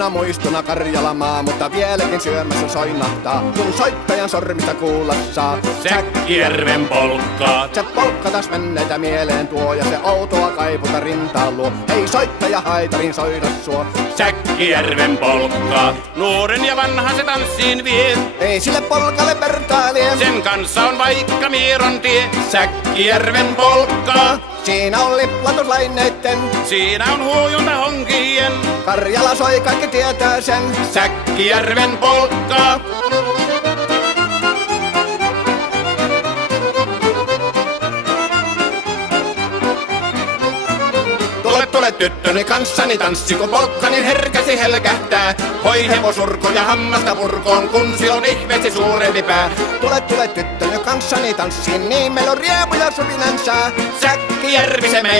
Kauniina muistona Karjalamaa, mutta vieläkin syömässä soinahtaa, kun soittajan sormista kuulla saa. Säkkijärven polkkaa. Se polkka taas menneitä mieleen tuo, ja se outoa kaiputa rintaan luo. Ei soittaja haitarin soida suo. Säkkijärven polkkaa. Nuoren ja vanhan se tanssiin vie. Ei sille polkalle vertailie. Sen kanssa on vaikka Mieron tie. Säkkijärven polkkaa. Siinä on liplatuslaineitten, Siinä on huojunta honkien. Karjala soi, kaikki tietää sen. Säkkijärven polkkaa. Tule tyttöni kanssani tanssi, kun polkkani herkäsi helkähtää. Hoi hevosurko ja hammasta purkoon, kun silloin ihmeesi suurempi pää. Tule tyttöni kanssani tanssiin, niin meillä on riemuja suvinansa. Säkkijärvi se